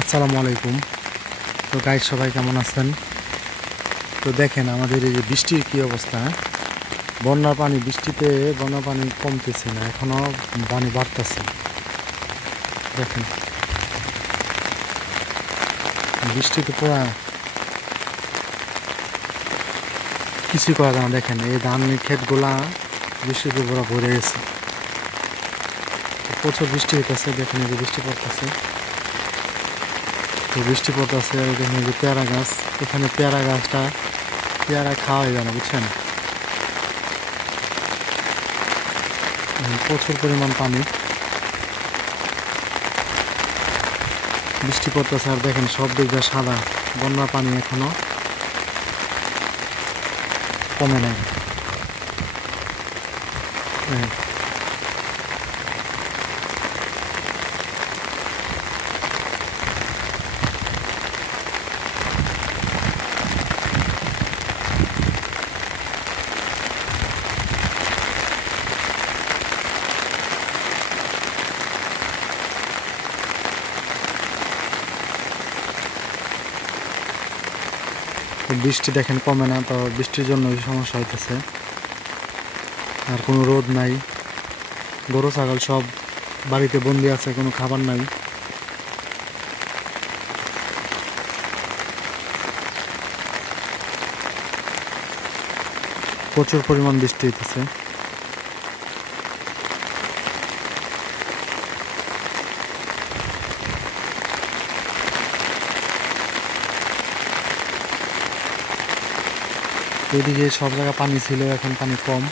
আসসালামু আলাইকুম। তো গাইড সবাই কেমন আছেন? তো দেখেন আমাদের এই যে বৃষ্টির কী অবস্থা? বন্যার পানি, বৃষ্টিতে বন্যার পানি কমতেছে না এখনও পানি বাড়তেছে। দেখেন। বৃষ্টিতে পুরা কিছুই করা যায় না, দেখেন। এই ধান ক্ষেতগুলা বৃষ্টিতে পুরো ভরে গেছে। প্রচুর বৃষ্টি হইতেছে, দেখেন এই যে বৃষ্টি পড়তেছে। বৃষ্টি পড়তেছে, আর দেখেন এই যে পেয়ারা গাছ, এখানে পেয়ারা গাছটা পেয়ারা খাওয়া যায় না বুঝছেন প্রচুর পরিমাণ পানি। বৃষ্টি পড়তেছে, আর দেখেন সব দিক দিয়ে সাদা, বন্যার পানি এখনও কমে নাই। বৃষ্টি দেখেন কমে না, তো বৃষ্টির জন্য এই সমস্যা হইতেছে। আর কোনো রোদ নাই। গরু, ছাগল সব বাড়িতে বন্দি আছে, কোনো খাবার নাই। প্রচুর পরিমাণ বৃষ্টি হইতেছে। এদিকে সব জায়গায় পানি ছিল এখন পানি কম।